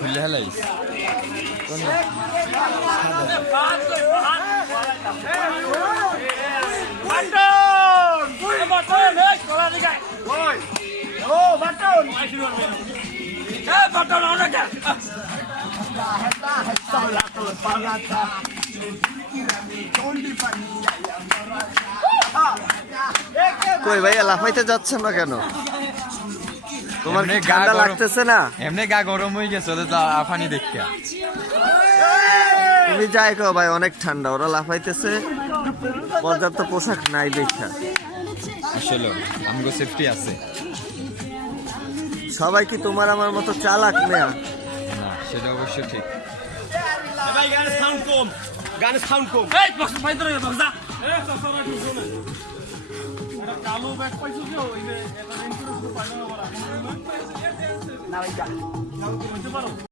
খুলে হেলাইস কই ভাইয়া লাফাইতে যাচ্ছেন না কেন? তোমার কি ঠান্ডা লাগতেছে না? এমনি গা গরম হয়ে গেছে ওদের তো আফানি দেখা। তুমি যাই কো ভাই, অনেক ঠান্ডা, ওরা লাফাইতেছে, পর্যাপ্ত পোশাক নাই দেখা। আসলে আমগো সেফটি আছে সবাই কি তোমার আমার মতো চালাক মেয়া? না, সেটা অবশ্য ঠিক। ভাই গানের সাউন্ড কম, গানের সাউন্ড কম। এই বক্স ফাইন ধরে বক্স যা। এই সসরা ঠিক শুনে। এটা কালো ব্যাগ পাইছো কি ওই যে এটা ইন্স্যুরেন্স পাইলো না বলা। না ভাই যা। নাও কি বলতে পারো?